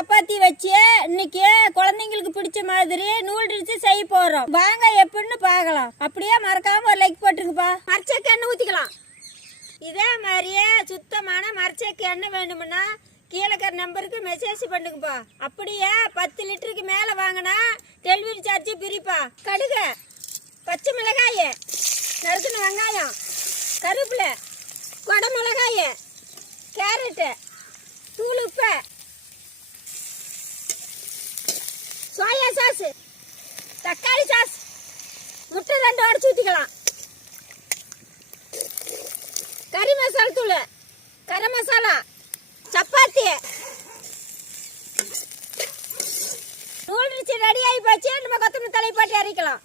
சப்பாத்தி வச்சு இன்னைக்கு குழந்தைங்களுக்கு பிடிச்ச மாதிரி நூடுல்ஸ் செய்ய போறோம். வாங்க எப்படின்னு பார்க்கலாம். அப்படியே மறக்காம ஒரு லைக் போட்டுருங்கப்பா. மரச்செக்கு எண்ணெய் ஊற்றிக்கலாம். இதே மாதிரியே சுத்தமான மரச்செக்கு எண்ணெய் வேணும்னா கீழே இருக்கிற நம்பருக்கு மெசேஜ் பண்ணுங்கப்பா. அப்படியே 10 லிட்டருக்கு மேலே வாங்கினா டெலிவரி சார்ஜ் பிரிப்பா. கடுகு, பச்சை மிளகாய், நறுக்குன வெங்காயம், கருவேப்பிலை, கொடை மிளகாய், கேரட்டு, தூள் உப்பு, சோயா சாஸ், தக்காளி சாஸ், முட்டை 2 உடைச்சு ஊற்றிக்கலாம். கறி மசாலா தூள், கரம் மசாலா, சப்பாத்தி, நூடுல்ஸ் ரெடி ஆகி போச்சு. நம்ம கொத்தமல்லி தலை போட்டு இறக்கலாம்.